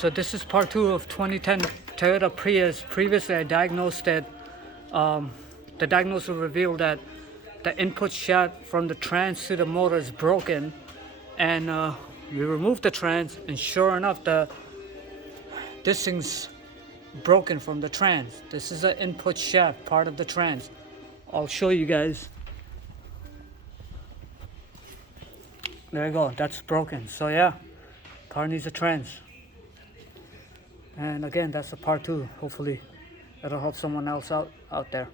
So this is part 2 of 2010 Toyota Prius. Previously I diagnosed it. The diagnosis revealed that the input shaft from the trans to the motor is broken, and we removed the trans, and sure enough this thing's broken from the trans. This is the input shaft, part of the trans. I'll show you guys. There you go, that's broken. So yeah, car needs a trans. And again, that's a part 2. Hopefully it'll help someone else out there.